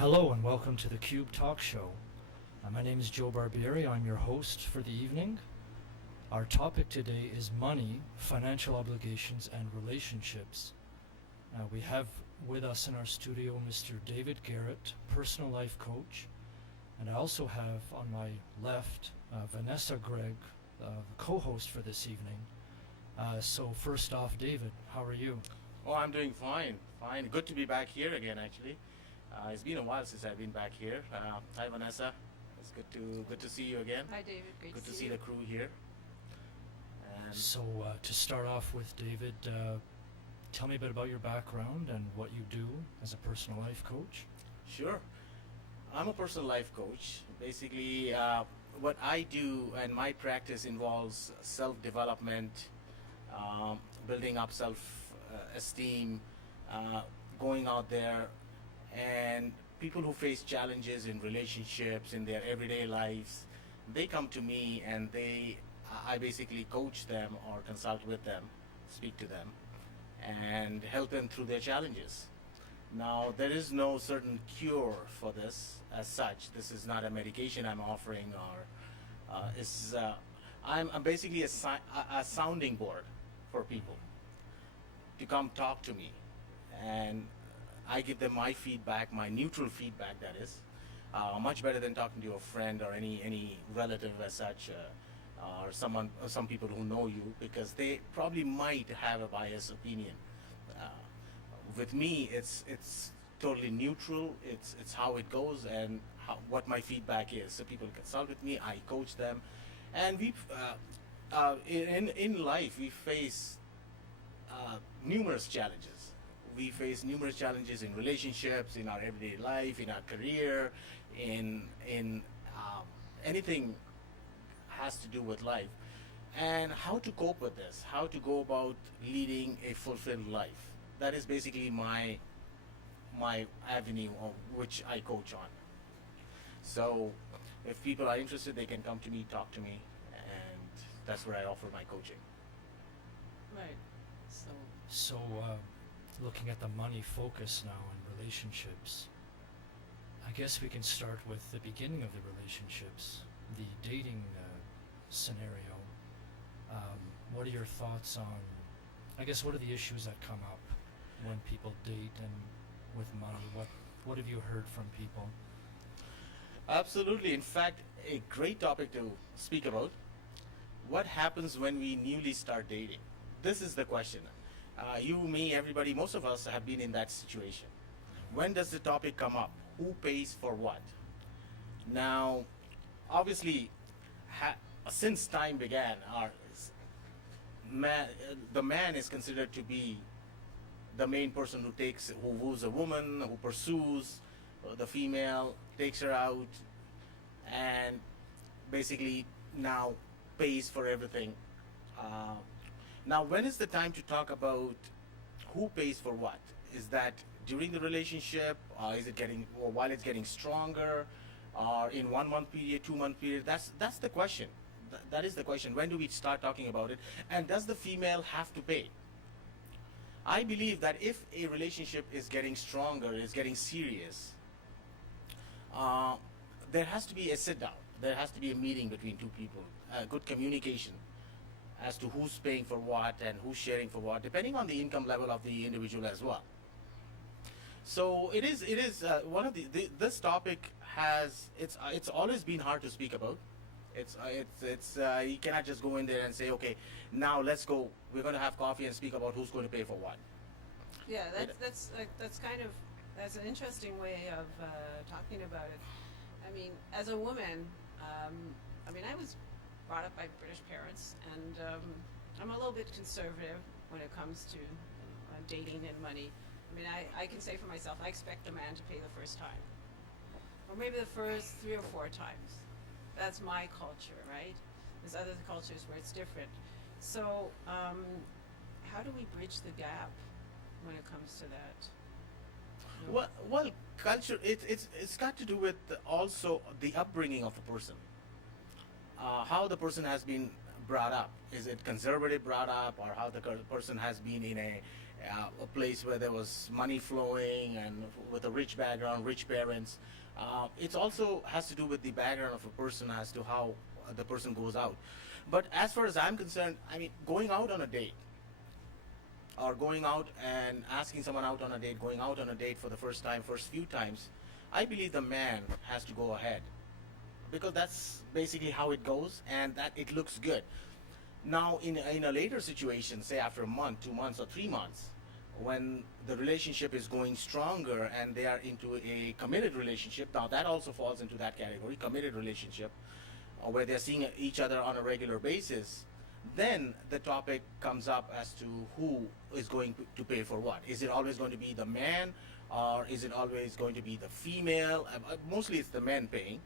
Hello and welcome to the Cube Talk Show. My name is Joe Barbieri. I'm your host for the evening. Our topic today is money, financial obligations, and relationships. We have with us in our studio Mr. David Gharat, personal life coach, and I also have on my left Vanessa Gregg, the co-host for this evening. So first off, David, how are you? Oh, I'm doing fine. Fine. Good to be back here again, actually. It's been a while since I've been back here. Hi, Vanessa. It's good to see you again. Hi, David. Great Good to to see see you. the crew here. And So to start off with, David, tell me a bit about your background and what you do as a personal life coach. sure, I'm a personal life coach. Basically, what I do and my practice involves self-development, building up self-esteem, going out there, and people who face challenges in relationships in their everyday lives, they come to me and I basically coach them or consult with them, speak to them, and help them through their challenges. Now, there is no certain cure for this as such. This is not a medication I'm offering, or I'm basically a sounding board for people to come talk to me, and I give them my feedback, my neutral feedback, that is, much better than talking to a friend or any relative as such, or some people who know you, because they probably might have a biased opinion. Uh, with me, it's totally neutral. It's how it goes and what my feedback is. So people consult with me, I coach them, and in life we face numerous challenges. We face numerous challenges in relationships, in our everyday life, in our career, in anything has to do with life, and how to cope with this, how to go about leading a fulfilled life. That is basically my avenue of which I coach on. So, if people are interested, they can come to me, talk to me, and that's where I offer my coaching. Right. So, So looking at the money focus now in relationships, I guess we can start with the beginning of the relationships, the dating scenario. What are your thoughts on, I guess, what are the issues that come up when people date and with money? What have you heard from people? Absolutely. In fact, a great topic to speak about. What happens when we newly start dating? This is the question. You, me, everybody, most of us have been in that situation. When does the topic come up? Who pays for what? Now, obviously, since time began, the man is considered to be the main person who woos a woman, who pursues the female, takes her out, and basically now pays for everything. Now, when is the time to talk about who pays for what? Is that during the relationship, or is it or while it's getting stronger, or in 1 month period, 2 month period? That's the question. That is the question. When do we start talking about it? And does the female have to pay? I believe that if a relationship is getting stronger, is getting serious, there has to be a sit down. There has to be a meeting between two people, good communication as to who's paying for what and who's sharing for what, depending on the income level of the individual as well. So it is one of this topic it's always been hard to speak about. It's you cannot just go in there and say, okay, now let's go. We're going to have coffee and speak about who's going to pay for what. yeah, It- that's an interesting way of talking about it. I mean, as a woman, I was brought up by British parents, and I'm a little bit conservative when it comes to dating and money. I mean, I can say for myself, I expect a man to pay the first time, or maybe the first 3 or 4 times. That's my culture, right? There's other cultures where it's different. So, how do we bridge the gap when it comes to that? You know? Well, culture. It's got to do with also the upbringing of a person. How the person has been brought up. Is it conservative brought up, or how the person has been in a place where there was money flowing and with a rich background, rich parents. It also has to do with the background of a person as to how the person goes out. But as far as I'm concerned, I mean, going out on a date or going out and asking someone out on a date, going out on a date for the first time, first few times, I believe the man has to go ahead because that's basically how it goes and that it looks good. Now, in a later situation, say after a month, 2 months, or 3 months, when the relationship is going stronger and they are into a committed relationship, now that also falls into that category, committed relationship, where they're seeing each other on a regular basis, then the topic comes up as to who is going to pay for what. Is it always going to be the man, or is it always going to be the female? Mostly it's the men paying,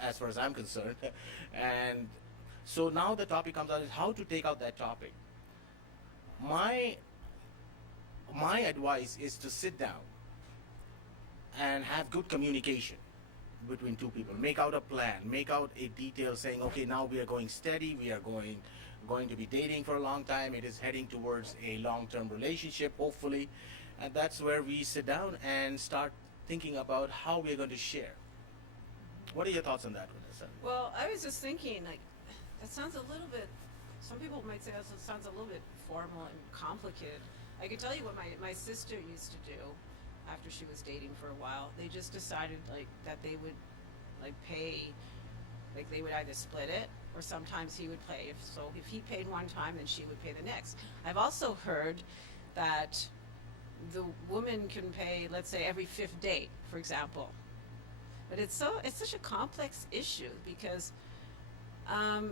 as far as I'm concerned. And so now the topic comes out is how to take out that topic. My advice is to sit down and have good communication between two people. Make out a plan, make out a detail saying, okay, now we are going steady, we are going to be dating for a long time, it is heading towards a long-term relationship, hopefully. And that's where we sit down and start thinking about how we're going to share. What are your thoughts on that, Vanessa? Well, I was just thinking, like, that sounds a little bit, some people might say that sounds a little bit formal and complicated. I could tell you what my sister used to do after she was dating for a while. They just decided, like, that they would, like, pay, like, they would either split it or sometimes he would pay. If he paid one time, then she would pay the next. I've also heard that the woman can pay, let's say, every fifth date, for example. But it's such a complex issue because I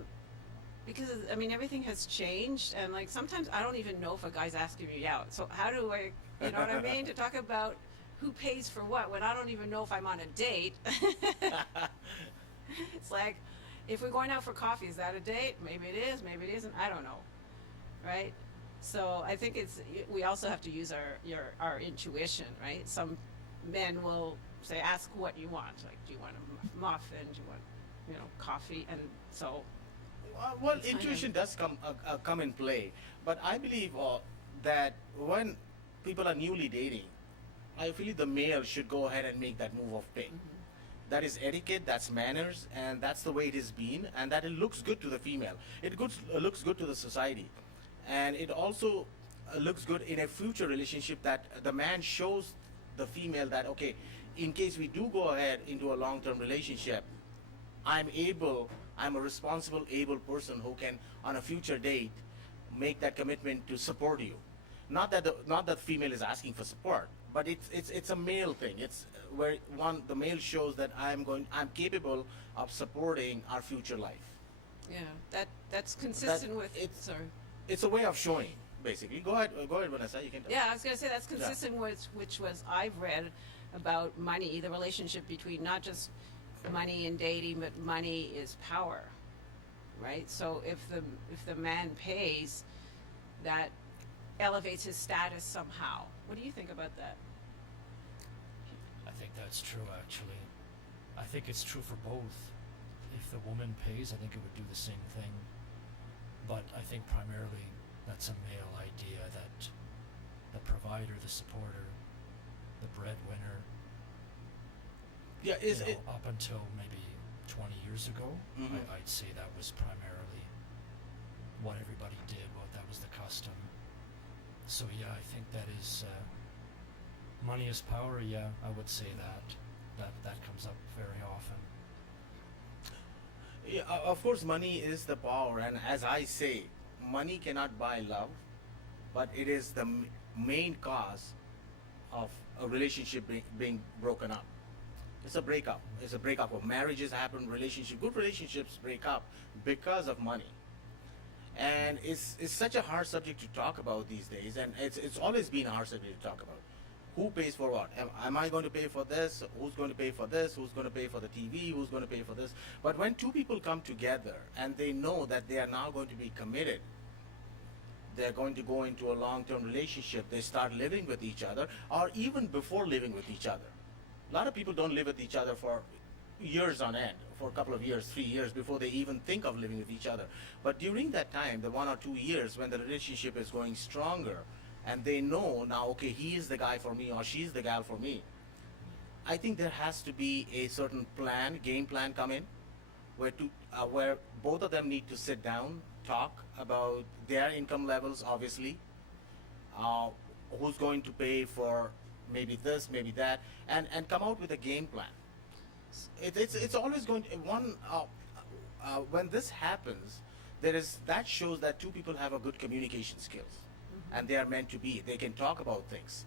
mean everything has changed, and like sometimes I don't even know if a guy's asking me out. So how do I, you know what I mean, to talk about who pays for what when I don't even know if I'm on a date? It's like, if we're going out for coffee, is that a date? Maybe it is, maybe it isn't. I don't know, right? So I think we also have to use our intuition, right? Some men will say, ask what you want. Like, do you want a muffin? Do you want, coffee? And so. Well, intuition does come in play, but I believe that when people are newly dating, I feel the male should go ahead and make that move of pay. Mm-hmm. That is etiquette, that's manners, and that's the way it has been, and that it looks good to the female. It looks good to the society, and it also looks good in a future relationship that the man shows the female that, okay, in case we do go ahead into a long-term relationship, I'm a responsible, able person who can, on a future date, make that commitment to support you. Not that the female is asking for support, but it's a male thing. It's where the male shows that I'm capable of supporting our future life. Yeah, that's consistent with sorry. It's a way of showing, basically. Go ahead, Vanessa. You can. Yeah, I was going to say that's consistent with which was I've read about money, the relationship between not just money and dating, but money is power, right? So if the man pays, that elevates his status somehow. What do you think about that? I think that's true, actually. I think it's true for both. If the woman pays, I think it would do the same thing. But I think primarily that's a male idea, that the provider, the supporter, the breadwinner, up until maybe 20 years ago, Mm-hmm. I'd say that was primarily what everybody did, that was the custom. So yeah, I think that is, money is power, yeah, I would say that comes up very often. Yeah, of course, money is the power, and as I say, money cannot buy love, but it is the main cause of a relationship being broken up. It's a breakup. It's a breakup of marriages happen, good relationships break up because of money. And it's such a hard subject to talk about these days, and it's always been a hard subject to talk about. Who pays for what? Am I going to pay for this? Who's going to pay for this? Who's going to pay for the TV? Who's going to pay for this? But when two people come together and they know that they are now going to be committed, they're going to go into a long-term relationship, they start living with each other, or even before living with each other. A lot of people don't live with each other for years on end, for a couple of years, 3 years, before they even think of living with each other. But during that time, the 1 or 2 years when the relationship is going stronger, and they know now, okay, he is the guy for me or she's the gal for me. I think there has to be a certain plan, game plan come in, where both of them need to sit down, talk about their income levels, obviously, uh, who's going to pay for maybe this, maybe that, and come out with a game plan. It's always going to, when this happens, there is that shows that two people have a good communication skills, and they are meant to be. They can talk about things.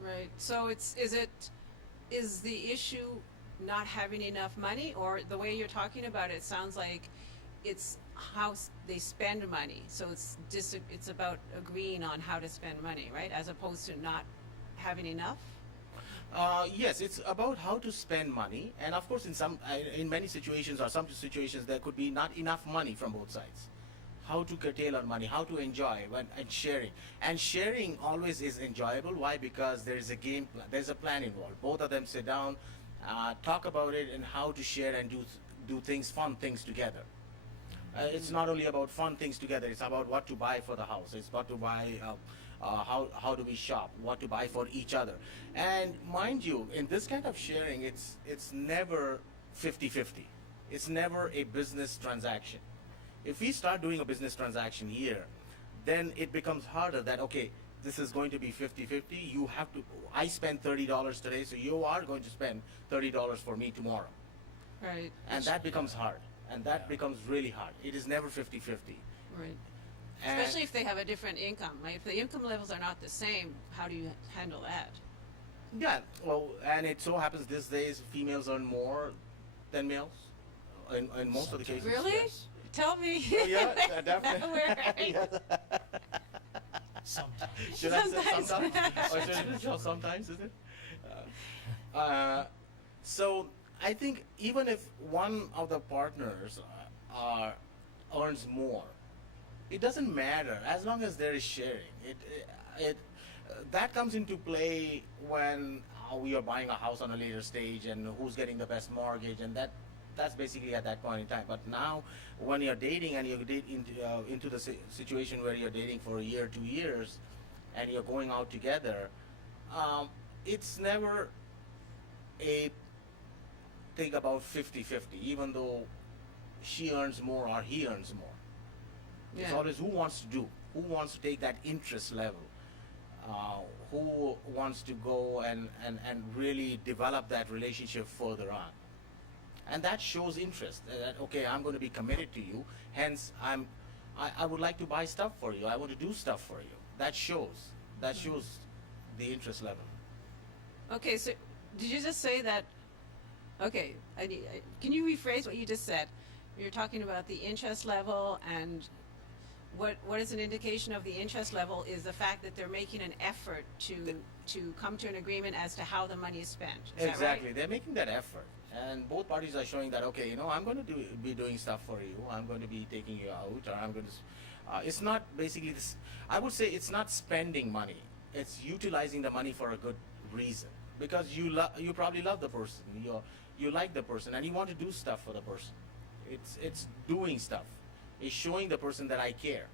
Right. So is the issue not having enough money, or the way you're talking about it sounds like it's how they spend money. So it's about agreeing on how to spend money, right? As opposed to not having enough. Yes, it's about how to spend money, and of course, in many situations or some situations, there could be not enough money from both sides. How to curtail our money, how to enjoy, and sharing always is enjoyable. Why? Because there is a game plan, there's a plan involved. Both of them sit down, talk about it, and how to share and do things, fun things together. It's not only about fun things together. It's about what to buy for the house. It's what to buy. How do we shop? What to buy for each other? And mind you, in this kind of sharing, it's never 50-50. It's never a business transaction. If we start doing a business transaction here, then it becomes harder that, okay, this is going to be 50-50. You have to, I spend $30 today, so you are going to spend $30 for me tomorrow. Right. And that becomes hard. And that Yeah. becomes really hard. It is never 50-50. Right. And Especially if they have a different income. Like if the income levels are not the same, how do you handle that? yeah, well, and it so happens these days females earn more than males in most of the cases. Really? Yes. Tell me. Oh, yeah, definitely. Where? Yes. Sometimes. Should I say Sometimes. sometimes? Or should I say sometimes, is it? So I think even if one of the partners earns more, it doesn't matter as long as there is sharing. It that comes into play when we are buying a house on a later stage and who's getting the best mortgage, and that's basically at that point in time. But now, when you're dating and you date into the situation where you're dating for a year, 2 years, and you're going out together, it's never a thing about 50-50, even though she earns more or he earns more. It's Yeah. always who wants to do, who wants to take that interest level, who wants to go and really develop that relationship further on. And that shows interest, that okay, I'm going to be committed to you, hence I would like to buy stuff for you, I want to do stuff for you. That shows the interest level. Okay, so did you just say that? Okay, can you rephrase what you just said? You're talking about the interest level, and what is an indication of the interest level is the fact that they're making an effort to come to an agreement as to how the money is spent. Is Exactly, that right? they're making that effort, and both parties are showing that okay, I'm going to be doing stuff for you, I'm going to be taking you out, or I'm going to. It's not basically this. I would say it's not spending money. It's utilizing the money for a good reason, because you probably love the person, you like the person, and you want to do stuff for the person. It's doing stuff. It's showing the person that I care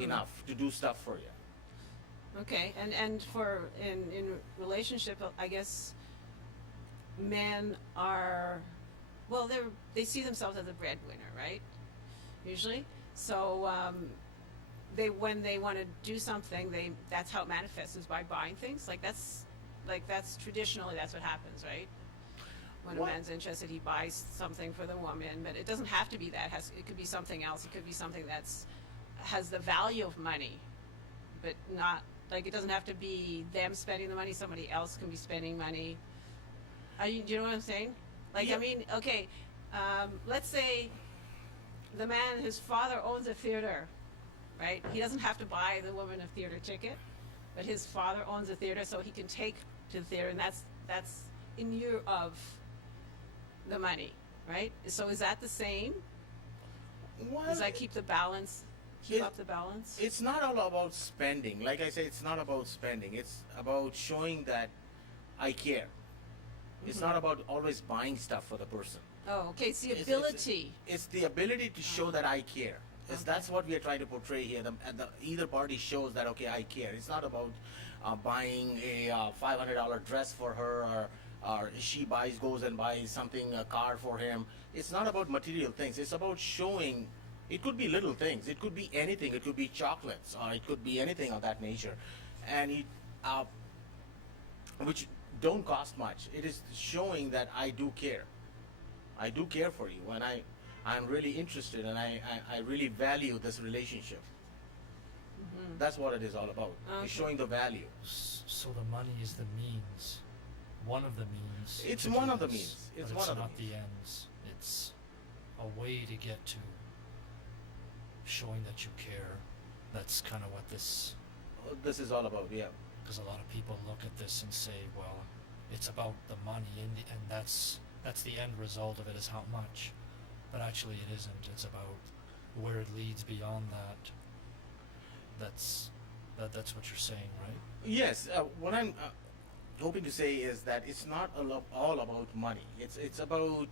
enough to do stuff for you. Okay, and for in relationship, I guess men are, well, they see themselves as a breadwinner, right? Usually, so when they want to do something, that's how it manifests, is by buying things. That's traditionally that's what happens, right? When Well- a man's interested, he buys something for the woman, but it doesn't have to be that. It could be something else. It could be something has the value of money, but not like it doesn't have to be them spending the money. Somebody else can be spending money. Do you know what I'm saying? Like, Yeah. I mean, okay, let's say the man, his father owns a theater, right? He doesn't have to buy the woman a theater ticket, but his father owns a theater, so he can take to the theater, and that's in lieu of the money, right? So is that the same? Well, Does that keep the balance, it- up the balance? It's not all about spending. Like I say, it's not about spending. It's about showing that I care. It's not about always buying stuff for the person. Oh, okay, it's the It's- ability. It's the ability to show that I care. That's what we are trying to portray here. Either party shows that okay, I care. It's not about buying a $500 dress for her, or she goes and buys something, a car for him. It's not about material things. It's about showing. It could be little things. It could be anything. It could be chocolates, or it could be anything of that nature, and which don't cost much. It is showing that I do care. I do care for you, and I'm really interested, and I really value this relationship. Mm-hmm. That's what it is all about. Okay. It's showing the value. So the money is the means, one of the means. It's to one do of the this, means. It's but one it's of the not means. the ends. It's a way to get to showing that you care. That's kind of what this. This is all about, yeah. Because a lot of people look at this and say, well, it's about the money, and that's the end result of it is how much. But actually, it isn't. It's about where it leads beyond that. That's what you're saying, right? Yes, what I'm hoping to say is that it's not all about money. It's about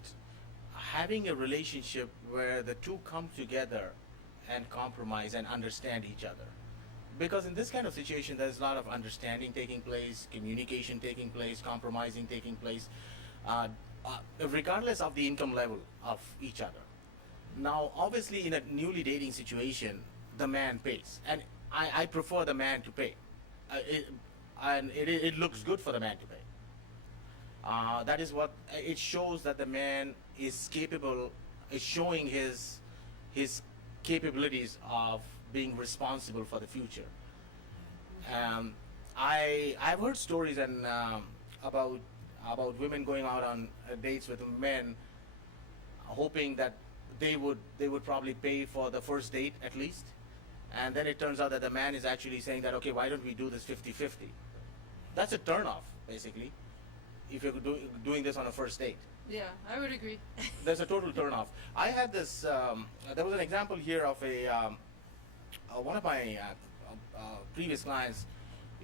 having a relationship where the two come together and compromise and understand each other. Because in this kind of situation, there's a lot of understanding taking place, communication taking place, compromising taking place, regardless of the income level of each other. Now, obviously, in a newly dating situation, the man pays, and I prefer the man to pay, and it looks good for the man to pay. That is what it shows, that the man is capable, is showing his capabilities of being responsible for the future. I've heard stories and about women going out on dates with men, hoping that they would probably pay for the first date at least, and then it turns out that the man is actually saying that, okay, why don't we do this 50-50? That's a turnoff, basically, if you're doing this on a first date. Yeah, I would agree. There's a total turnoff. I had this. There was an example here of one of my previous clients.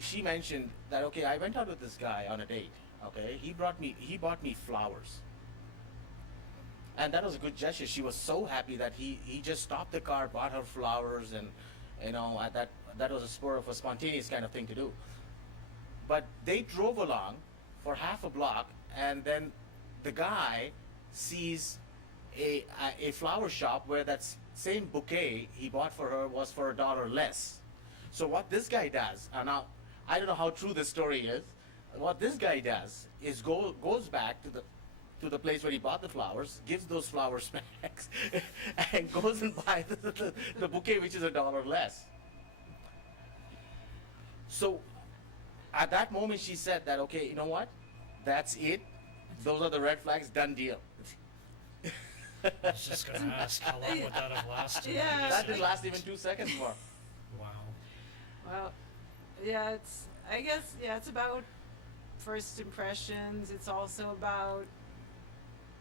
She mentioned that, okay, I went out with this guy on a date. Okay, he bought me flowers, and that was a good gesture. She was so happy that he just stopped the car, bought her flowers, and at that was a spur of a spontaneous kind of thing to do. But they drove along for half a block, and then the guy sees a flower shop where that same bouquet he bought for her was for $1 less. So what this guy does, and now I don't know how true this story is. What this guy does is goes back to the place where he bought the flowers, gives those flowers back, and goes and buys the bouquet, which is $1 less. So at that moment, she said that, okay, you know what? That's it. Those are the red flags. Done deal. I was just going to ask, how long would that have lasted? Yeah. That didn't last even 2 seconds more. Wow. Well, yeah, it's about first impressions. It's also about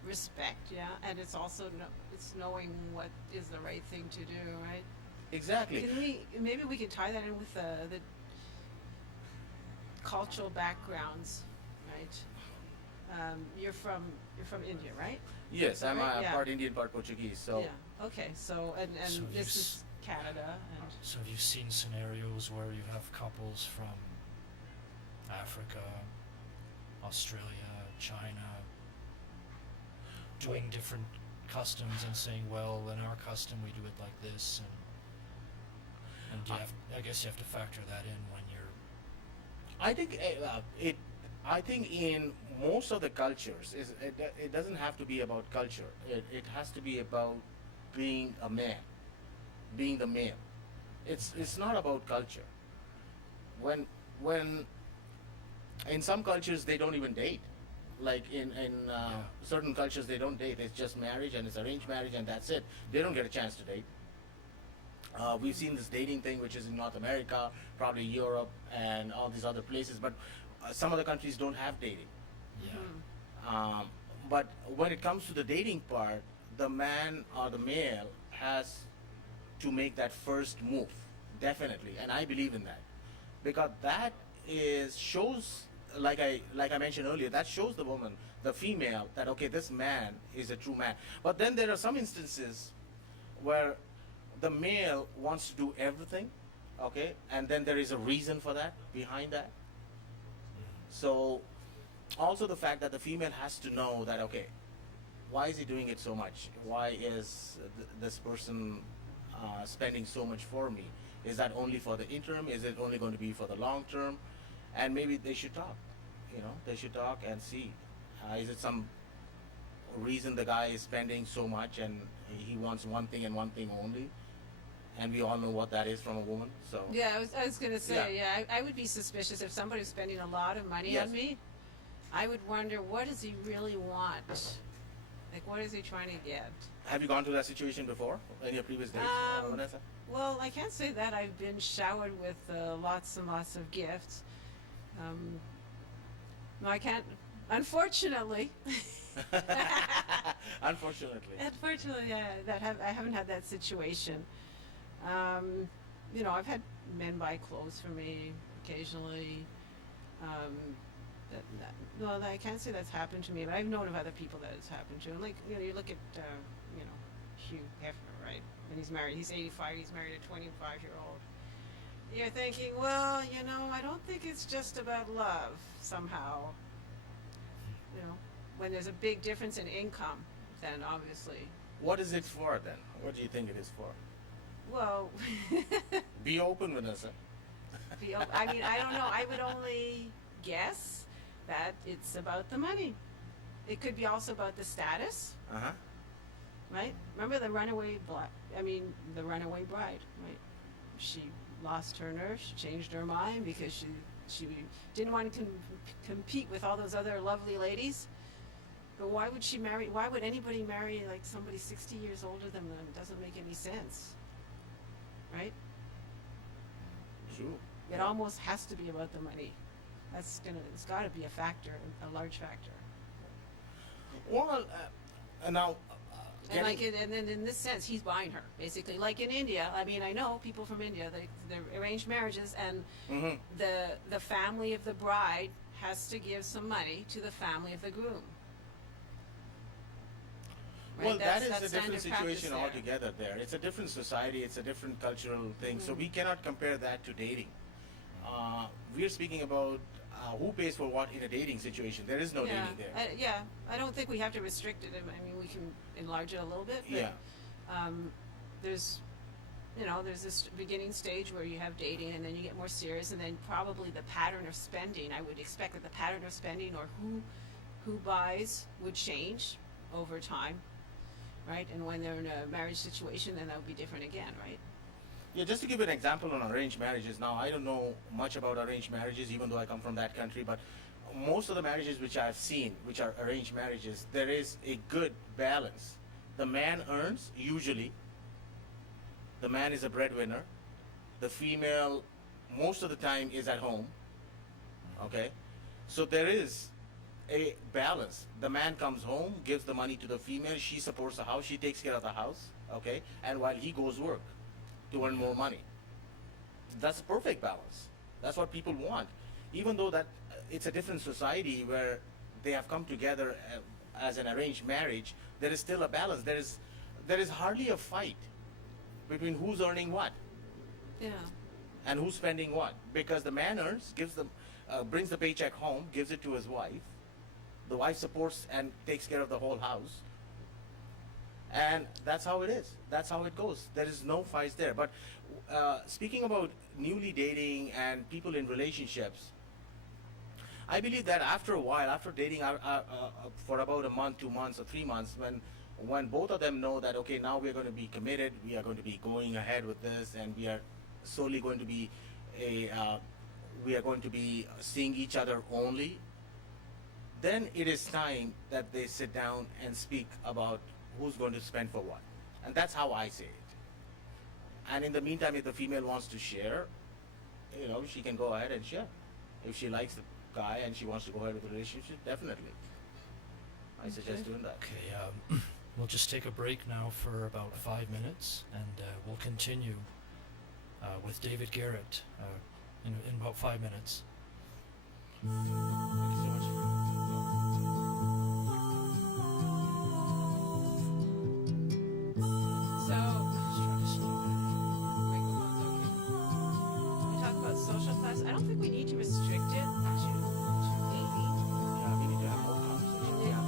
respect, yeah, and it's also it's knowing what is the right thing to do, right? Exactly. Maybe we could tie that in with the cultural backgrounds, right? You're from India, right? Yes, I'm Right, yeah. part Indian, part Portuguese. So Yeah. Okay. So and So this is Canada, and So have you seen scenarios where you have couples from Africa, Australia, China, doing different customs and saying, well, in our custom we do it like this, and I guess you have to factor that in when you're. I think I think in most of the cultures, it doesn't have to be about culture. It has to be about being a man, being the male. It's not about culture. When in some cultures they don't even date. Like in certain cultures they don't date. It's just marriage, and it's arranged marriage, and that's it. They don't get a chance to date. We've seen this dating thing, which is in North America, probably Europe, and all these other places. But some other countries don't have dating. Yeah. But when it comes to the dating part, the man or the male has to make that first move, definitely, and I believe in that, because that shows, like I mentioned earlier, that shows the woman, the female, that okay, this man is a true man. But then there are some instances where the male wants to do everything, okay, and then there is a reason for that behind that. So also the fact that the female has to know that, okay, why is he doing it so much? Why is this person spending so much for me? Is that only for the interim? Is it only going to be for the long term? And maybe they should talk. They should talk and see. Is it some reason the guy is spending so much and he wants one thing and one thing only? And we all know what that is from a woman. So Yeah, I was gonna say, I would be suspicious if somebody was spending a lot of money Yes. on me. I would wonder, what does he really want? Like, what is he trying to get? have you gone through that situation before in your previous dates, Vanessa? Well, I can't say that I've been showered with lots and lots of gifts. No, I can't. Unfortunately, Unfortunately. unfortunately, I haven't had that situation. I've had men buy clothes for me occasionally. No, I can't say that's happened to me, but I've known of other people that it's happened to. And like, you look at, Hugh Hefner, right? When he's married, he's 85, he's married a 25-year-old. You're thinking, well, I don't think it's just about love somehow. When there's a big difference in income, then obviously, What is it for then? What do you think it is for? well, Be open, Vanessa. I mean, I don't know. I would only guess that it's about the money. It could be also about the status, Uh-huh. right? Remember the runaway the runaway bride, right? She lost her nerve. She changed her mind because she didn't want to compete with all those other lovely ladies. But why would anybody marry like somebody 60 years older than them? It doesn't make any sense, right? True. It almost has to be about the money. It's got to be a factor, a large factor. Well, now, And then in this sense, he's buying her basically. Like in India, I mean, I know people from India. They're arranged marriages, and mhm. the family of the bride has to give some money to the family of the groom. Right? Well, That's that is a different standard practice situation there. altogether there. It's a different society, it's a different cultural thing, so Mm. we cannot compare that to dating. We're speaking about who pays for what in a dating situation. There is no dating there. I don't think we have to restrict it. I mean, we can enlarge it a little bit. But, Yeah. there's this beginning stage where you have dating, and then you get more serious, and then probably the pattern of spending. I would expect that the pattern of spending or who buys would change over time, right? And when they're in a marriage situation, then that would be different again, right? Yeah, just to give an example on arranged marriages. Now, I don't know much about arranged marriages, even though I come from that country, but most of the marriages which I've seen, which are arranged marriages, there is a good balance. The man earns, usually. The man is a breadwinner. The female, most of the time, is at home. Okay? So there is a balance. The man comes home, gives the money to the female, she supports the house, she takes care of the house, okay? And while he goes work to earn more money. That's a perfect balance. That's what people want. Even though that it's a different society where they have come together as an arranged marriage, there is still a balance. There is hardly a fight between who's earning what Yeah. and who's spending what, because the man earns, brings the paycheck home, gives it to his wife. The wife supports and takes care of the whole house. And that's how it is. That's how it goes. There is no fights there. But speaking about newly dating and people in relationships, I believe that after a while, after dating for about a month, 2 months, or 3 months, when both of them know that, okay, now we're going to be committed, we are going to be going ahead with this, and we are solely going to be we are going to be seeing each other only, then it is time that they sit down and speak about who's going to spend for what. And that's how I say it. And in the meantime, if the female wants to share, she can go ahead and share. If she likes the guy and she wants to go ahead with the relationship, definitely. I suggest doing that. Okay, we'll just take a break now for about 5 minutes, and we'll continue with David Garrett in about 5 minutes. Thank you so much. So Let's try to slow down. Plus, I don't think we need to restrict it to 80. Yeah, we need to have more conversation. Yeah.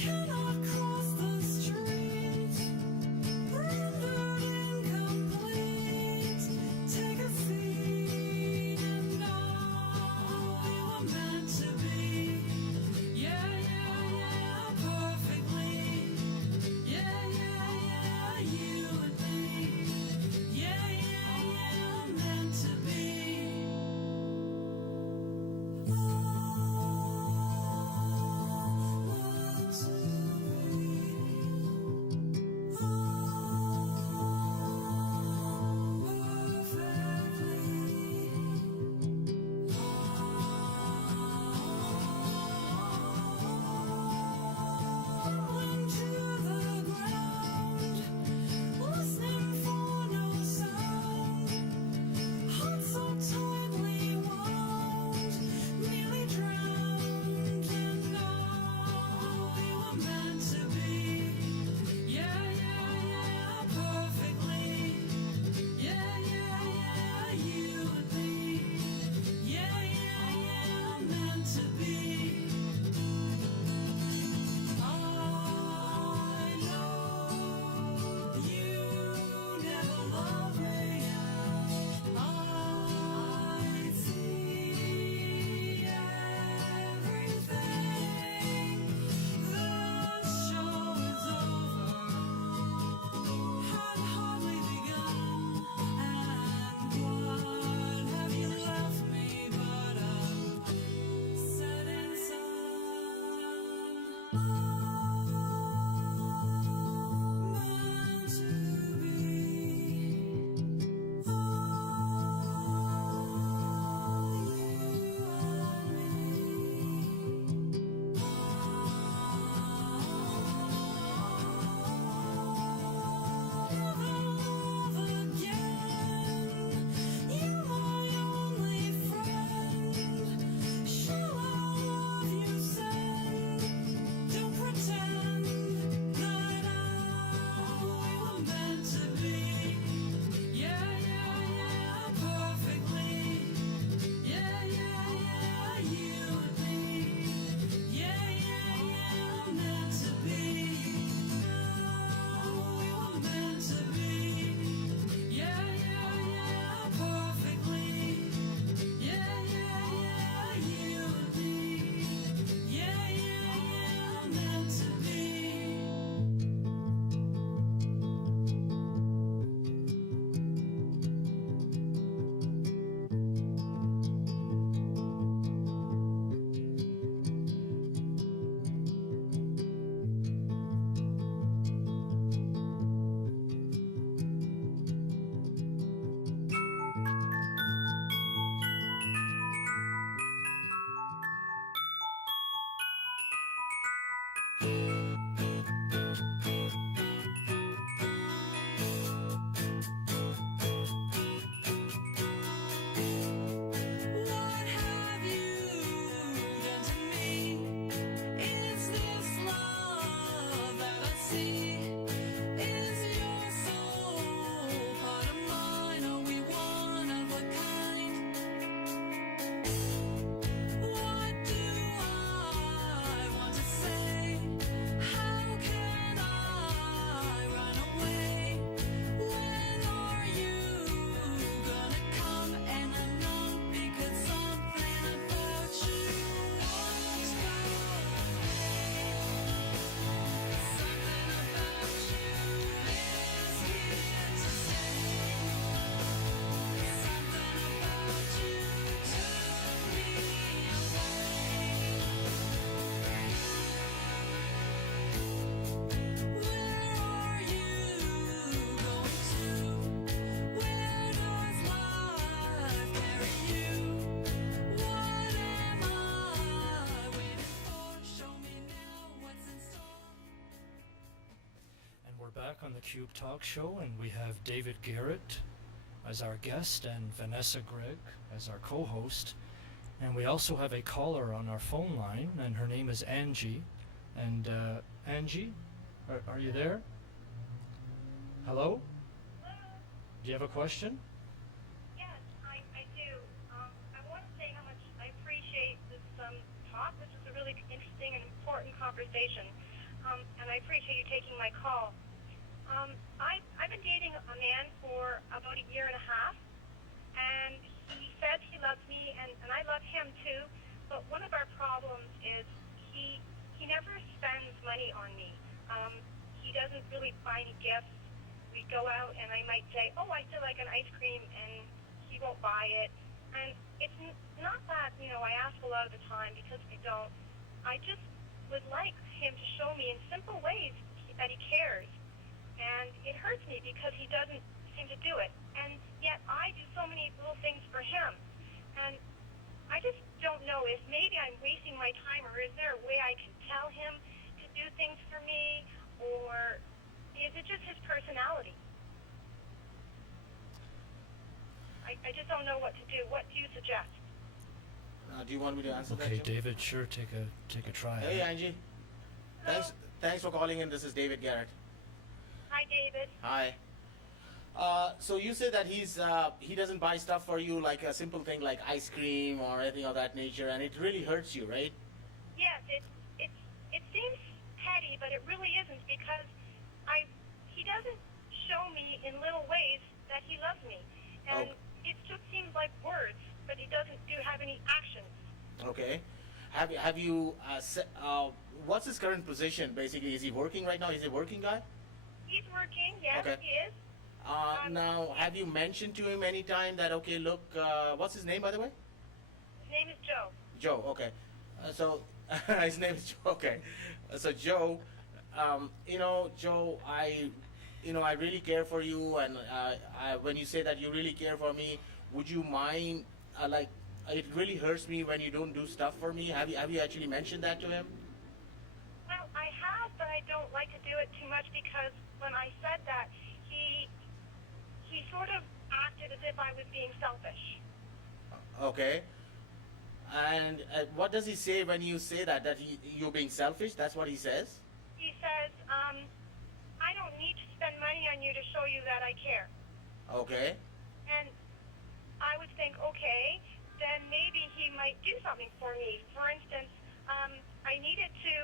Cannot cross the street, rendered incomplete. Take a seat, and all you were meant to be. Yeah, yeah, yeah, perfectly. Yeah, yeah, yeah, you and me. Yeah, yeah, yeah, meant to be. Listening for no sound. Heart so tightly wound, nearly drowned, and all you were meant to be. Yeah, yeah, yeah, perfectly. Yeah, yeah, yeah, you and me. Yeah, yeah, yeah, meant to be. I know you never loved me. I see everything. The show is over, had hardly begun. And what have you left me but a setting sun? Meant to be. Don't pretend that we were meant to be. Yeah, yeah, yeah, perfectly. Yeah, yeah, yeah, you and me. Yeah, yeah, yeah, meant to be. We were meant to be. Yeah, yeah, yeah, perfectly. Yeah, yeah, yeah, you and me. Yeah, yeah, yeah, meant to be. What have you done to me? Is this love that I see? Is your soul part of mine? Are we one of a kind? What do I want to say? How can I run away? When are you gonna come? And I know because something about you won't go away. Something about you is here to stay. Something about you took me away. Where are you going to? Where does life carry you? What am I waiting for? Show me now what's in store. And we're back on the Cube Talk Show, and we have David Garrett as our guest and Vanessa Gregg as our co-host. And we also have a caller on our phone line, and her name is Angie. And Angie, are you there? Hello? Do you have a question? Yes, I do. I want to say how much I appreciate this talk. This is a really interesting and important conversation, and I appreciate you taking my call. I've been dating a man for about a year and a half, and he says he loves me, and I love him too. But one of our problems is he never spends money on me. He doesn't really buy any gifts. We go out, and I might say, "Oh, I feel like an ice cream," and he won't buy it. And it's not that I ask a lot of the time because I don't. I just would like him to show me in simple ways that he cares. And it hurts me because he doesn't seem to do it. And yet I do so many little things for him. And I just don't know if maybe I'm wasting my time, or is there a way I can tell him to do things for me, or is it just his personality? I just don't know what to do. What do you suggest? Do you want me to answer that? Okay, Joe? David, sure, take a try. Hey, Angie. Hello? Thanks for calling in. This is David Garrett. Hi, David. Hi. So you say that he doesn't buy stuff for you, like a simple thing like ice cream or anything of that nature, and it really hurts you, right? Yes, it seems petty, but it really isn't, because he doesn't show me in little ways that he loves me, and Oh. it just seems like words, but he doesn't have any actions. Okay. Have you what's his current position? Basically, is he working right now? Is he a working guy? He's working, yes, Okay. he is. Now, have you mentioned to him any time that, okay, look, what's his name, by the way? His name is Joe. Joe, okay. So, his name is Joe, okay. So, Joe, Joe, I really care for you, and when you say that you really care for me, would you mind, it really hurts me when you don't do stuff for me. Have you actually mentioned that to him? Well, I have, but I don't like to do it too much, because when I said that, he sort of acted as if I was being selfish. Okay. And what does he say when you say that? That you're being selfish? That's what he says? He says, I don't need to spend money on you to show you that I care. Okay. And I would think, okay, then maybe he might do something for me. For instance, I needed to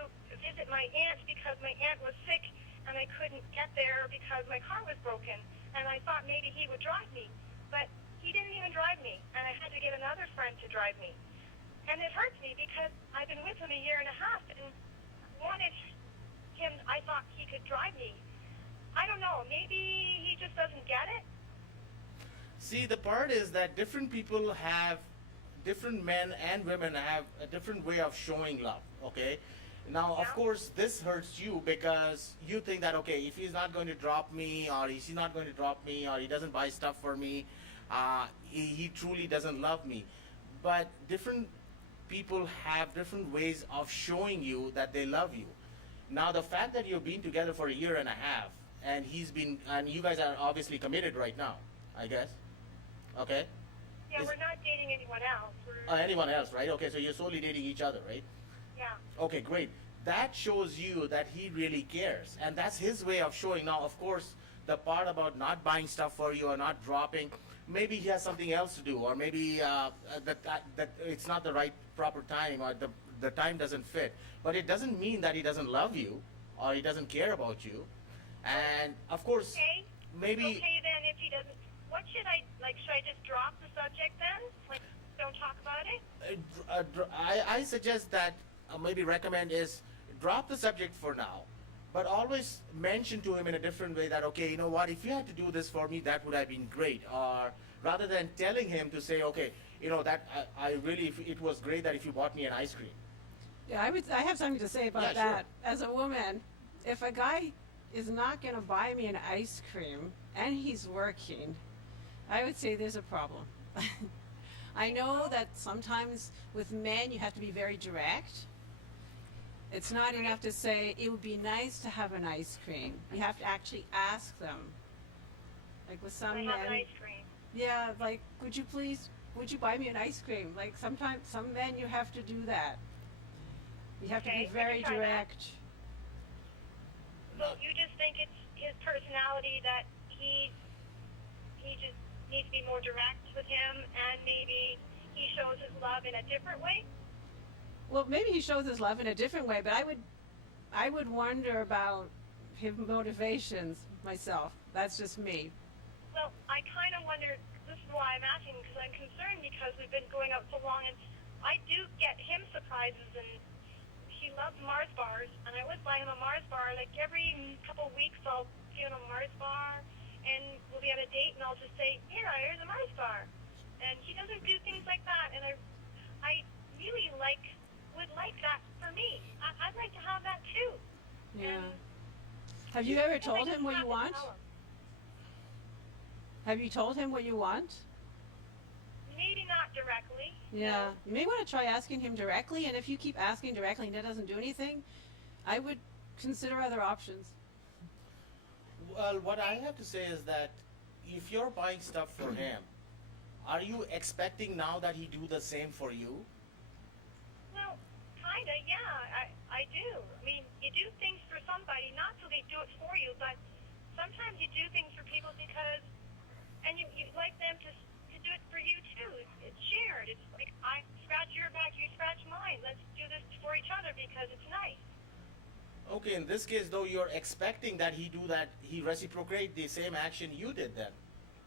visit my aunt because my aunt was sick and I couldn't get there because my car was broken. And I thought maybe he would drive me. But he didn't even drive me, and I had to get another friend to drive me. And it hurts me because I've been with him a year and a half and wanted him, I thought he could drive me. I don't know, maybe he just doesn't get it. See, the part is that different men and women have a different way of showing love, okay? Now, of Yeah. course, this hurts you because you think that, okay, if he's not going to drop me, or he's not going to drop me, or he doesn't buy stuff for me, he truly doesn't love me. But different people have different ways of showing you that they love you. Now, the fact that you've been together for a year and a half, and and you guys are obviously committed right now, I guess. Okay? Yeah, Is- we're not dating anyone else. We're, Anyone else, right? Okay, so you're solely dating each other, right? yeah. Okay, great. That shows you that he really cares, and that's his way of showing. Now, of course, the part about not buying stuff for you or not dropping, maybe he has something else to do, or maybe that it's not the right proper time, or the time doesn't fit. But it doesn't mean that he doesn't love you or he doesn't care about you. And of course, Okay. maybe Okay, then if he doesn't, what should I, should I just drop the subject then? Like, don't talk about it? I suggest that maybe recommend is drop the subject for now, but always mention to him in a different way that, okay, you know what, if you had to do this for me, that would have been great. Or rather than telling him to say, okay, that I really, it was great that if you bought me an ice cream. Yeah, I have something to say about Yeah, sure. that. As a woman, if a guy is not going to buy me an ice cream and he's working, I would say there's a problem. I know that sometimes with men you have to be very direct. It's not enough to say, it would be nice to have an ice cream. You have to actually ask them. Like with some I men. have an ice cream. Yeah, like, would you buy me an ice cream? Like, sometimes, some men, you have to do that. You have to Okay, be I can very try that. direct. So you just think it's his personality that he just needs to be more direct with him, and maybe he shows his love in a different way? Well, maybe he shows his love in a different way, but I would wonder about his motivations myself. That's just me. Well, I kind of wonder. This is why I'm asking, because I'm concerned because we've been going out so long, and I do get him surprises, and he loves Mars bars, and I would buy him a Mars bar. Like every couple of weeks, I'll give him a Mars bar, and we'll be at a date, and I'll just say, "Here, here's a Mars bar," and he doesn't do things like that, and I really would like that for me. I'd like to have that too. Yeah. And Have you ever I feel like told him I what have you to want? tell him. Have you told him what you want? Maybe not directly. Yeah. You may want to try asking him directly, and if you keep asking directly and that doesn't do anything, I would consider other options. Well, what I have to say is that if you're buying stuff for him, are you expecting now that he do the same for you? Well, kinda, yeah. I do. I mean, you do things for somebody, not so they do it for you, but sometimes you do things for people because, and you like them to do it for you too. It's shared. It's like I scratch your back, you scratch mine. Let's do this for each other because it's nice. Okay, in this case though, you're expecting that he do that, he reciprocate the same action you did then.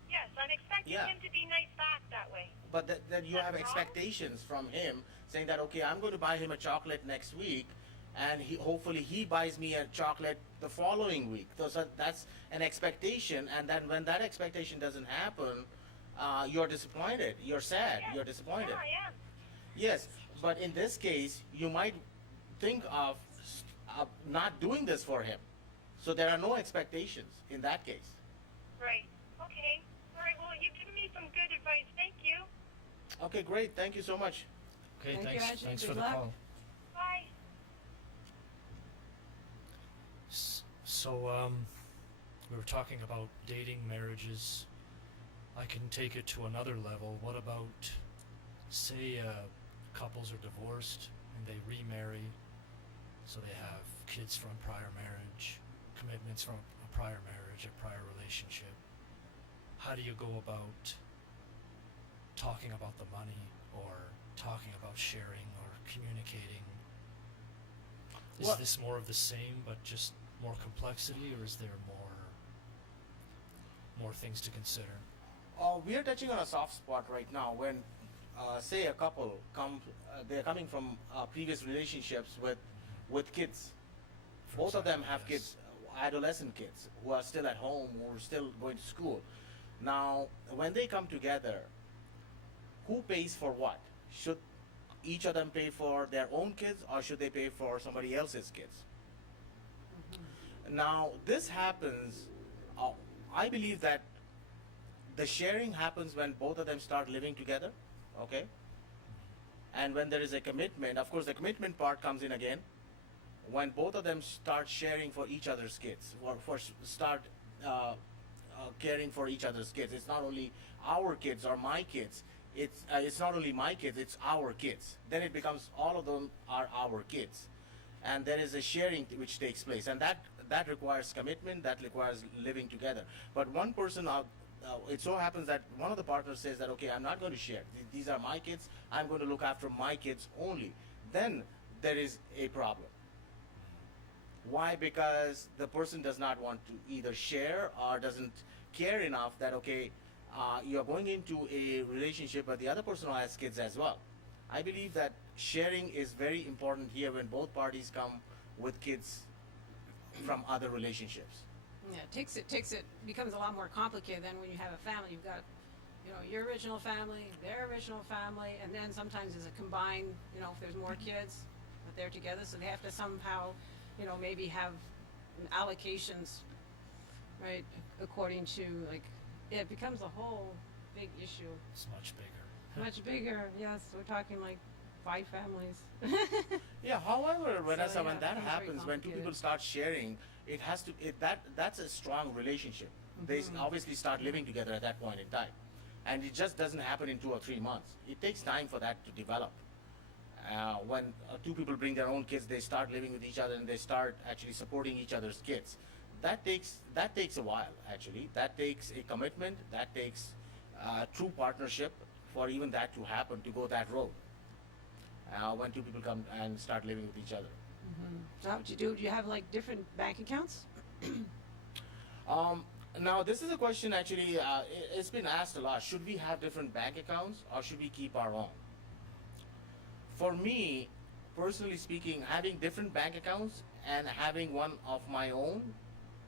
Yes, I'm expecting Yeah. him to be nice back that way. But that you That's have wrong. expectations from him saying that, okay, I'm going to buy him a chocolate next week, and hopefully he buys me a chocolate the following week. So that's an expectation, and then when that expectation doesn't happen, you're disappointed, you're sad, Yes. you're disappointed. Yeah, I am. Yes, but in this case, you might think of not doing this for him. So there are no expectations in that case. Right. Okay. All right. Well, you've given me some good advice. Thank you. Okay, great. Thank you so much. Okay, Thank you, thanks. Angie. Thanks Good for the luck. call. Bye. So, we were talking about dating, marriages. I can take it to another level. What about, say, couples are divorced and they remarry, so they have kids from prior marriage, commitments from a prior marriage, a prior relationship. How do you go about talking about the money or talking about sharing or communicating? Is Well- this more of the same but just more complexity, or is there more things to consider? We are touching on a soft spot right now when, say, a couple they're coming from previous relationships with kids. For Both of them example, have yes. kids, adolescent kids, who are still at home or still going to school. Now, when they come together, who pays for what? Should each of them pay for their own kids, or should they pay for somebody else's kids? Now, this happens, I believe that the sharing happens when both of them start living together, okay? And when there is a commitment, of course, the commitment part comes in again when both of them start sharing for each other's kids, or start caring for each other's kids. It's not only our kids or my kids. It's not only my kids. It's our kids. Then it becomes all of them are our kids, and there is a sharing which takes place, and that requires commitment. That requires living together. But one person it so happens that one of the partners says that, okay, I'm not going to share. These are my kids. I'm going to look after my kids only. Then there is a problem. Why? Because the person does not want to either share or doesn't care enough that, okay, you're going into a relationship, but the other person has kids as well. I believe that sharing is very important here when both parties come with kids from other relationships. Yeah, becomes a lot more complicated than when you have a family. You've got, your original family, their original family, and then sometimes there's a combined, if there's more kids, but they're together, so they have to somehow, maybe have allocations, right, according to, like, it becomes a whole big issue. It's much bigger. Much bigger, yes, we're talking like 5 families. Yeah. However, when So, when yeah, that it becomes very happens, when two people complicated. start sharing, that's a strong relationship. They obviously start living together at that point in time. and it just doesn't happen in 2 or 3 months. It takes time for that to develop. When two people bring their own kids, they start living with each other and they start actually supporting each other's kids. That takes a while actually. That takes a commitment. That takes true partnership for even that to happen, to go that road. When two people come and start living with each other. So how would you do? Do you have like different bank accounts? Now this is a question actually. It's been asked a lot. Should we have different bank accounts or should we keep our own? For me, personally speaking, having different bank accounts and having one of my own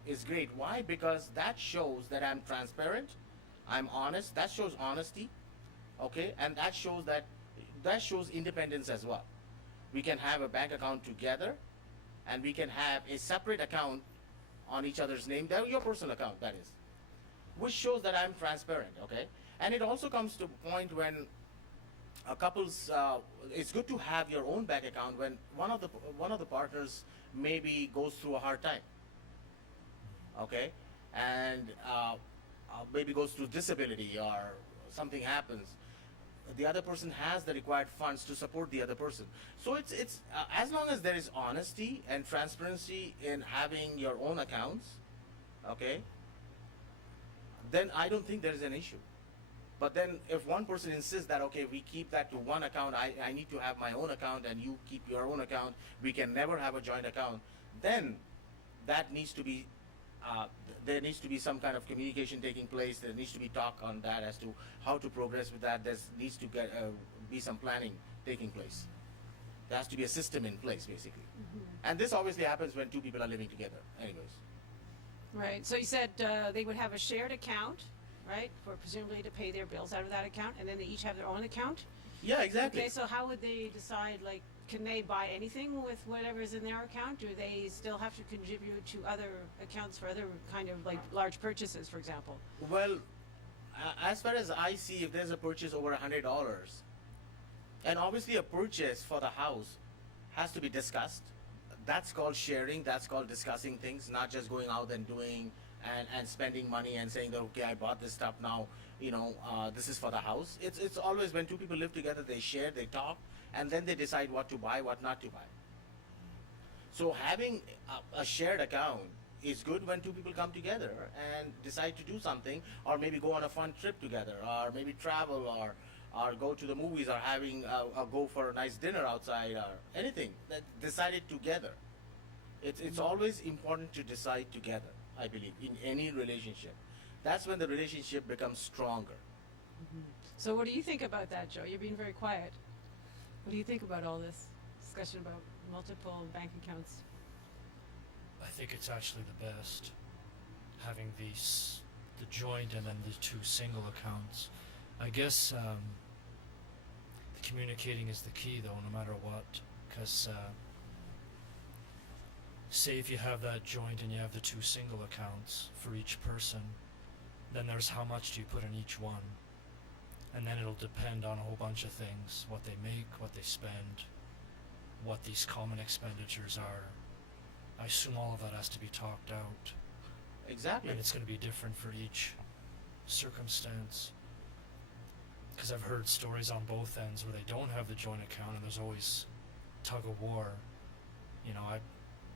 is great. Why? Because that shows that I'm transparent, I'm honest. That shows honesty, okay, and that shows independence as well. We can have a bank account together, and we can have a separate account on each other's name. That your personal account, that is, which shows that I'm transparent, okay. And it also comes to a point when couples, it's good to have your own bank account when one of the partners maybe goes through a hard time, okay, and maybe goes through disability or something happens. The other person has the required funds to support the other person. So it's as long as there is honesty and transparency in having your own accounts, okay, then I don't think there is an issue. But then if one person insists that, okay, we keep that to one account, I need to have my own account and you keep your own account, we can never have a joint account, then that needs to be, there needs to be some kind of communication taking place. There needs to be talk on that as to how to progress with that. There needs to be some planning taking place. There has to be a system in place, basically. And this obviously happens when two people are living together, anyways. Right. So you said they would have a shared account, right, for presumably to pay their bills out of that account, and then they each have their own account. Yeah, exactly. Okay. So how would they decide? Like, can they buy anything with whatever is in their account? Do they still have to contribute to other accounts for other kind of like large purchases, for example? Well, as far as I see, if there's a purchase over $100, and obviously a purchase for the house has to be discussed. That's called sharing. That's called discussing things, not just going out and doing and spending money and saying that, okay, I bought this stuff now, this is for the house. It's always when two people live together, they share, they talk, and then they decide what to buy, what not to buy. So having a shared account is good when two people come together and decide to do something, or maybe go on a fun trip together, or maybe travel, or go to the movies, or having go for a nice dinner outside, or anything. That decide it together. It's always important to decide together, I believe, in any relationship. That's when the relationship becomes stronger. So what do you think about that, Joe? You're being very quiet. What do you think about all this discussion about multiple bank accounts? I think it's actually the best, having the joint and then the two single accounts. I guess communicating is the key, though, no matter what, because say if you have that joint and you have the two single accounts for each person, then there's how much do you put in each one, and then it'll depend on a whole bunch of things: what they make, what they spend, what these common expenditures are. I assume all of that has to be talked out, Exactly. and it's going to be different for each circumstance. Because I've heard stories on both ends where they don't have the joint account, and there's always tug of war.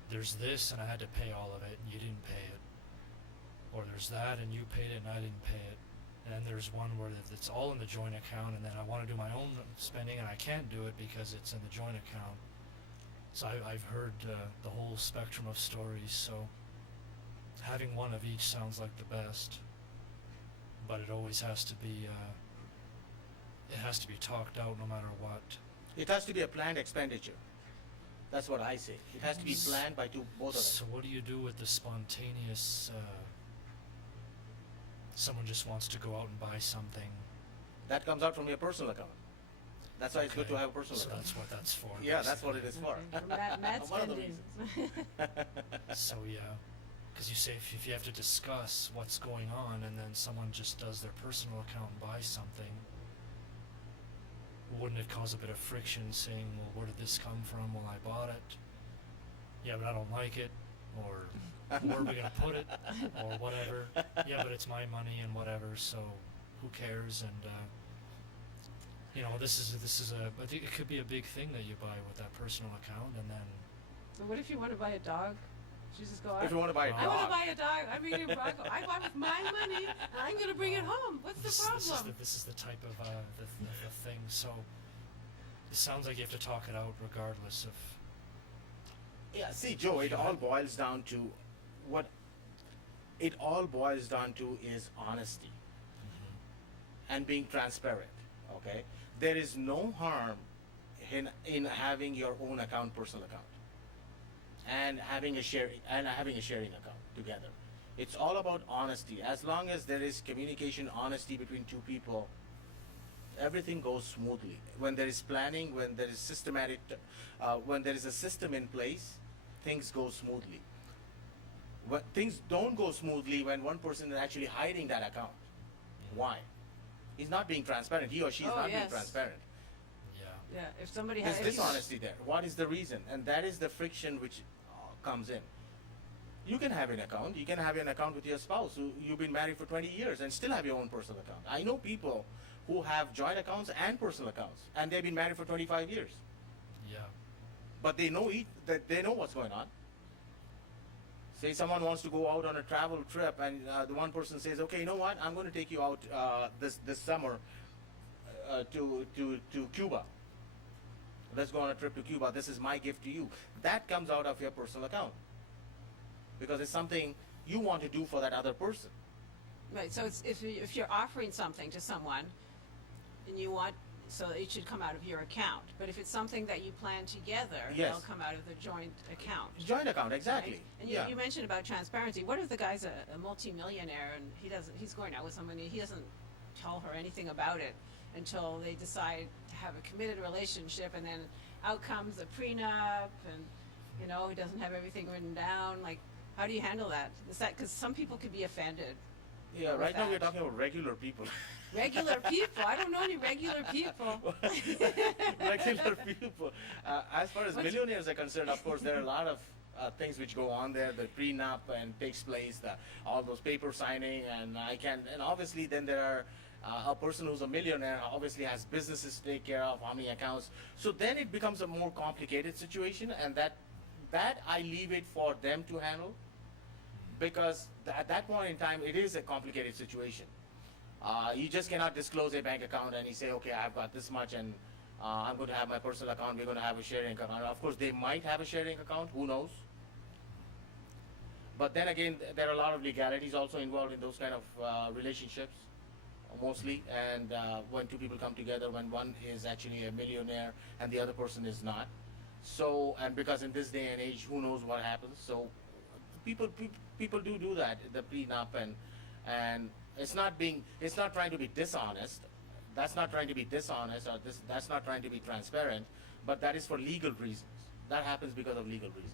There's this, and I had to pay all of it, and you didn't pay it. Or there's that, and you paid it, and I didn't pay it. And then there's one where it's all in the joint account, and then I want to do my own spending, and I can't do it because it's in the joint account. So I've heard the whole spectrum of stories, so having one of each sounds like the best. But it always has to be, it has to be talked out no matter what. It has to be a planned expenditure. That's what I say. It has to be planned by both of us. So what do you do with the spontaneous, someone just wants to go out and buy something? That comes out from your personal account. That's why it's good Okay, to have a personal so account. that's what that's for. Yeah, that's what it is for. Okay. Mad One of the spending. reasons. So yeah, because you say if you have to discuss what's going on, and then someone just does their personal account and buys something, wouldn't it cause a bit of friction, saying, well, where did this come from? Well, I bought it. Yeah, but I don't like it. Or where are we going to put it? Or whatever. Yeah, but it's my money and whatever. So who cares? And this is a. I think it could be a big thing that you buy with that personal account, and then But what if you want to buy a dog? You just go out. If you want to buy a Wow. I want to dog, buy a dog. I'm eating broccoli. I bought with my money, and I'm going to bring it home. What's the problem? This is the type of the thing. So it sounds like you have to talk it out regardless of. yeah. See, Joe, it all boils down to what. It all boils down to is honesty and being transparent. Okay, there is no harm in having your own account, personal account, and having a sharing account together. It's all about honesty. As long as there is communication, honesty between two people, everything goes smoothly. When there is planning, when there is systematic, when there is a system in place, things go smoothly. But things don't go smoothly when one person is actually hiding that account. Why? He's not being transparent. He or she is Oh, not being yes. transparent. Yeah. Yeah, if somebody There's has if you- dishonesty there. What is the reason? And that is the friction which comes in. You can have an account. You can have an account with your spouse who you've been married for 20 years and still have your own personal account. I know people who have joint accounts and personal accounts, and they've been married for 25 years. Yeah. But they know that they know what's going on. Say someone wants to go out on a travel trip, and the one person says, "Okay, you know what? I'm going to take you out this summer to Cuba. Let's go on a trip to Cuba. This is my gift to you." That comes out of your personal account because it's something you want to do for that other person. Right, so it's, if you're offering something to someone, and you want, so it should come out of your account. But if it's something that you plan together, Yes. it'll come out of the joint account. Joint account, exactly. Right? And Yeah. you mentioned about transparency. What if the guy's a multi-millionaire and he's going out with somebody, he doesn't tell her anything about it until they decide to have a committed relationship, and then out comes a prenup, and he doesn't have everything written down. Like, how do you handle that? Is that because some people could be offended? Yeah, with right now we're that. talking about regular people. Regular people. I don't know any regular people. Regular people. As far as What's- millionaires are concerned, of course, there are a lot of things which go on there. The prenup and takes place, all those paper signing, and obviously then there are a person who's a millionaire obviously has businesses to take care of, how many accounts. So then it becomes a more complicated situation, and that I leave it for them to handle, because at that point in time it is a complicated situation. You just cannot disclose a bank account and you say, okay, I've got this much, and I'm going to have my personal account, we're going to have a sharing account. Of course, they might have a sharing account, who knows? But then again, there are a lot of legalities also involved in those kind of relationships, mostly. And when two people come together, when one is actually a millionaire and the other person is not. So, and because in this day and age, who knows what happens? So, people do that, the prenup, and it's not trying to be dishonest. That's not trying to be dishonest, or that's not trying to be transparent, but that is for legal reasons. That happens because of legal reasons.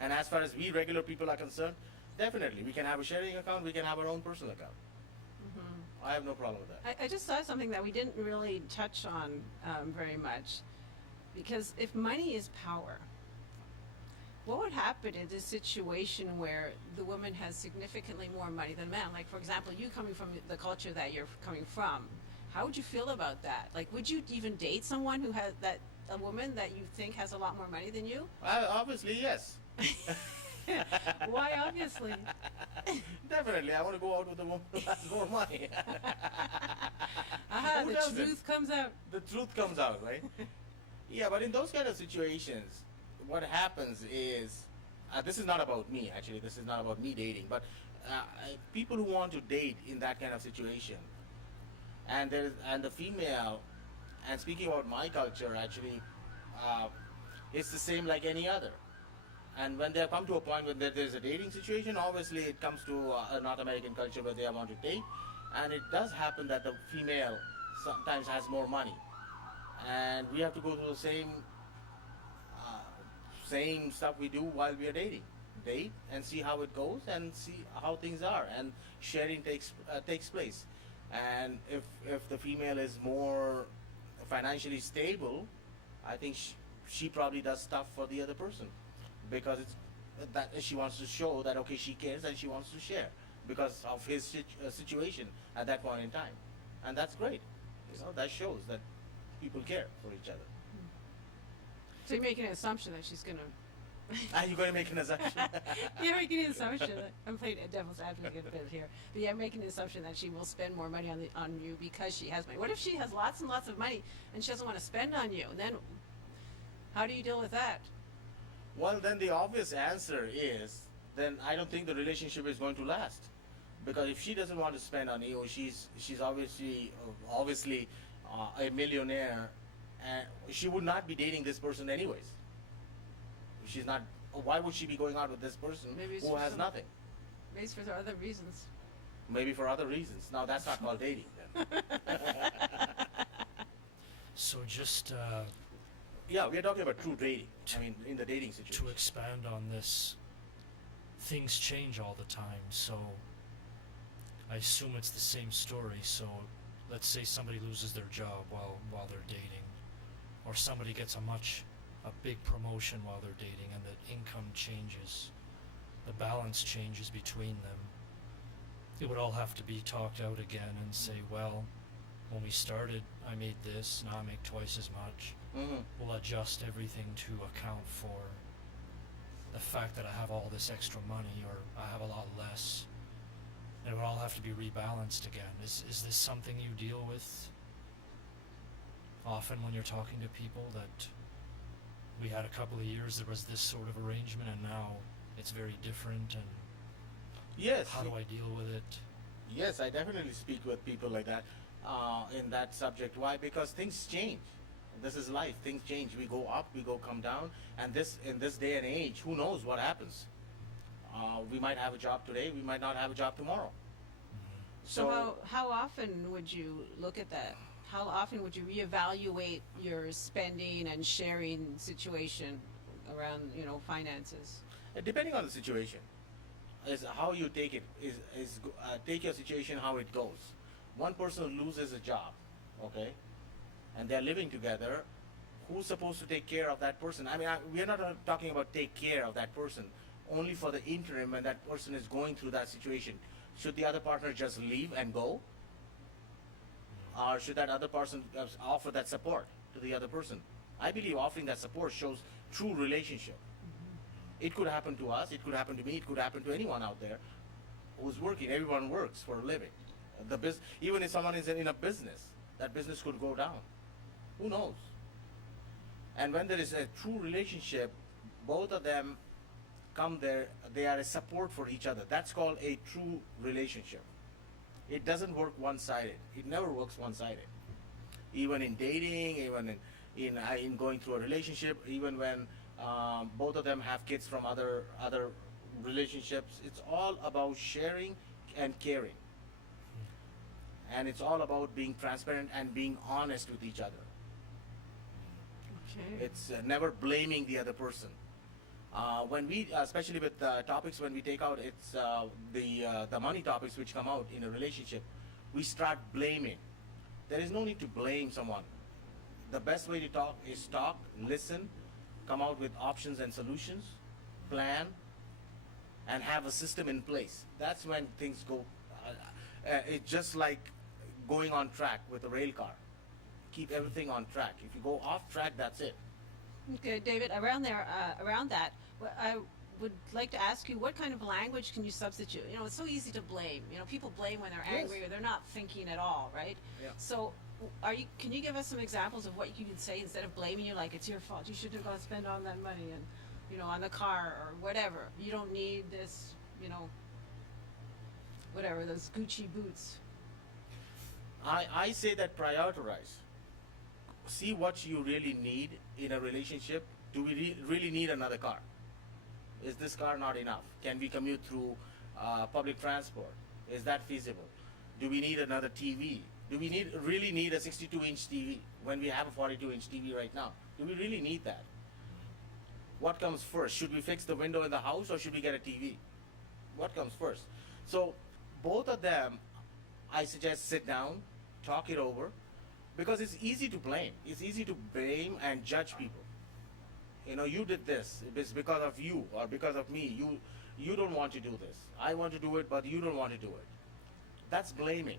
And as far as we regular people are concerned, definitely we can have a sharing account, we can have our own personal account. I have no problem with that. I just saw something that we didn't really touch on very much, because if money is power, what would happen in this situation where the woman has significantly more money than man? Like, for example, you coming from the culture that you're coming from, how would you feel about that? Like, would you even date someone who has a woman that you think has a lot more money than you? Obviously, yes. Why, obviously? Definitely, I want to go out with a woman who has more money. Aha, Who the doesn't? truth comes out. The truth comes out, right? Yeah, but in those kind of situations, what happens is, this is not about me actually, this is not about me dating, but people who want to date in that kind of situation, and the female, and speaking about my culture actually, it's the same like any other. And when they come to a point when there's a dating situation, obviously it comes to a North American culture where they want to date, and it does happen that the female sometimes has more money, and we have to go through the same stuff we do while we are dating. Date and see how it goes and see how things are, and sharing takes place. And if the female is more financially stable, I think she probably does stuff for the other person, because it's that she wants to show that, okay, she cares and she wants to share. because of his situation at that point in time, and that's great. That shows that people care for each other. So you're making an assumption that she's gonna. Are you going to make an assumption? You're making an assumption that I'm playing a devil's advocate a bit here, but yeah, I'm making an assumption that she will spend more money on you because she has money. What if she has lots and lots of money and she doesn't want to spend on you? Then, how do you deal with that? Well, then the obvious answer is, then I don't think the relationship is going to last, because if she doesn't want to spend on you, she's obviously a millionaire, and she would not be dating this person anyways. She's not. Why would she be going out with this person Maybe it's who for has some- nothing? Maybe it's for other reasons. Maybe for other reasons. Now that's not called dating then. So just Yeah, we are talking about true dating. I mean, in the dating situation. to expand on this, things change all the time, so I assume it's the same story. So let's say somebody loses their job while they're dating, or somebody gets a big promotion while they're dating, and the income changes, the balance changes between them. It would all have to be talked out again and say, well, when we started I made this, now I make twice as much. Mhm. We'll adjust everything to account for the fact that I have all this extra money or I have a lot less. And it would all have to be rebalanced again. Is this something you deal with often when you're talking to people, that we had a couple of years there was this sort of arrangement and now it's very different, and Yes. how do I deal with it? Yes, I definitely speak with people like that in that subject. Why? Because things change. This is life. Things change. We go up, we come down, and in this day and age, who knows what happens? We might have a job today. We might not have a job tomorrow. So how often would you look at that? How often would you reevaluate your spending and sharing situation around, finances? Depending on the situation, is how you take it. Take your situation how it goes. One person loses a job, okay, and they're living together. Who's supposed to take care of that person? I mean, we're not talking about take care of that person. Only for the interim when that person is going through that situation. Should the other partner just leave and go? Or should that other person offer that support to the other person? I believe offering that support shows true relationship. It could happen to us, it could happen to me, it could happen to anyone out there who's working. Everyone works for a living. Even if someone is in a business, that business could go down. Who knows? And when there is a true relationship, both of them come there, they are a support for each other. That's called a true relationship. It doesn't work one-sided. It never works one-sided. Even in dating, even in going through a relationship, even when both of them have kids from other relationships, it's all about sharing and caring. And it's all about being transparent and being honest with each other. Okay. It's never blaming the other person. When we, especially with topics when we take out, it's the money topics which come out in a relationship, we start blaming. There is no need to blame someone. The best way to talk is talk, listen, come out with options and solutions, plan, and have a system in place. That's when things go. It's just like going on track with a rail car. Keep everything on track. If you go off track, that's it. Okay, David, around that, I would like to ask you, what kind of language can you substitute? It's so easy to blame. People blame when they're angry or they're not thinking at all, right? Yeah. So, can you give us some examples of what you can say instead of blaming you, like it's your fault, you shouldn't have gone to spend all that money and, on the car or whatever. You don't need this, whatever, those Gucci boots. I say that prioritize. See what you really need in a relationship. Do we really need another car? Is this car not enough? Can we commute through public transport? Is that feasible? Do we need another TV? Do we really need a 62-inch TV when we have a 42-inch TV right now? Do we really need that? What comes first? Should we fix the window in the house or should we get a TV? What comes first? So both of them, I suggest sit down, talk it over, because it's easy to blame. It's easy to blame and judge people. You did this. It's because of you or because of me. You don't want to do this. I want to do it, but you don't want to do it. That's blaming.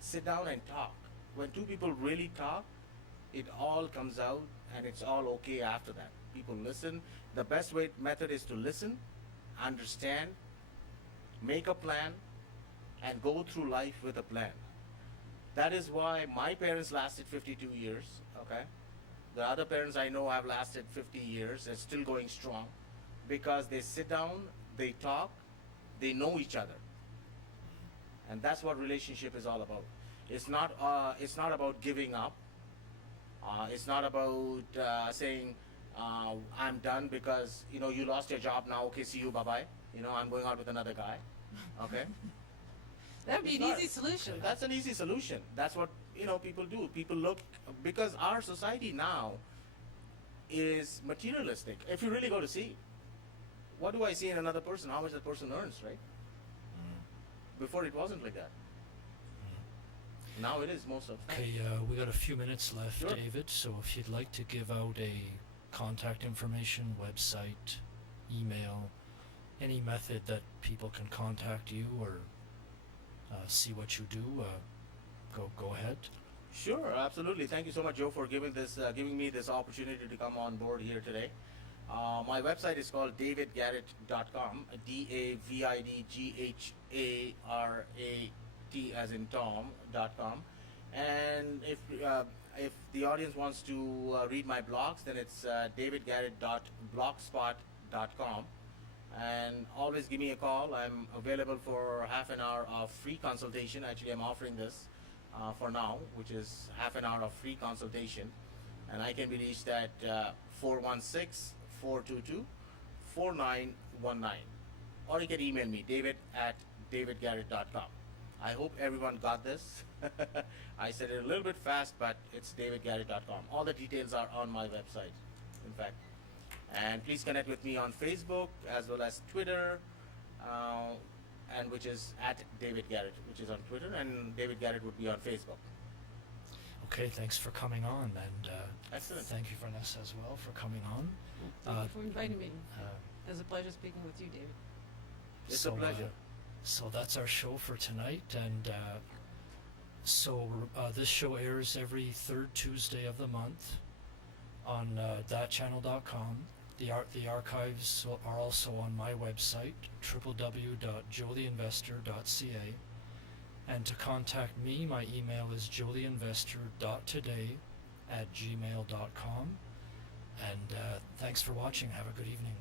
Sit down and talk. When two people really talk, it all comes out and it's all okay after that. People listen. The best way method is to listen, understand, make a plan, and go through life with a plan. That is why my parents lasted 52 years, okay? The other parents I know have lasted 50 years and still going strong because they sit down, they talk, they know each other. And that's what relationship is all about. It's not about giving up. It's not about saying I'm done because you lost your job now. Okay, see you, bye bye. I'm going out with another guy. Okay, That would be It's an not. easy solution. That's an easy solution. That's what people do. People look because our society now is materialistic. If you really go to see, what do I see in another person? How much that person earns, right? Before it wasn't like that. Now it is most of the time. Okay, we got a few minutes left, Sure. David. So if you'd like to give out a contact information, website, email, any method that people can contact you or see what you do, go ahead. Sure, absolutely. Thank you so much, Joe, for giving me this opportunity to come on board here today. My website is called davidgarrett.com, DAVIDGHARAT as in Tom.com. And if the audience wants to read my blogs, then it's davidgarrett.blogspot.com. And always give me a call. I'm available for half an hour of free consultation. Actually, I'm offering this for now, which is half an hour of free consultation. And I can be reached at 416-422-4919. Or you can email me, david@davidgarrett.com. I hope everyone got this. I said it a little bit fast, but it's davidgarrett.com. All the details are on my website, in fact. And please connect with me on Facebook as well as Twitter, and which is at David Garrett, which is on Twitter, and David Garrett would be on Facebook. Okay, thanks for coming on, and Excellent. thank you, Vanessa, as well, for coming on. Thank you for inviting me. Uh, It was a pleasure speaking with you, David. It's so, a pleasure. So that's our show for tonight, and this show airs every third Tuesday of the month on thatchannel.com. The archives are also on my website, www.joetheinvestor.ca. And to contact me, my email is joetheinvestor.today@gmail.com. And thanks for watching. Have a good evening.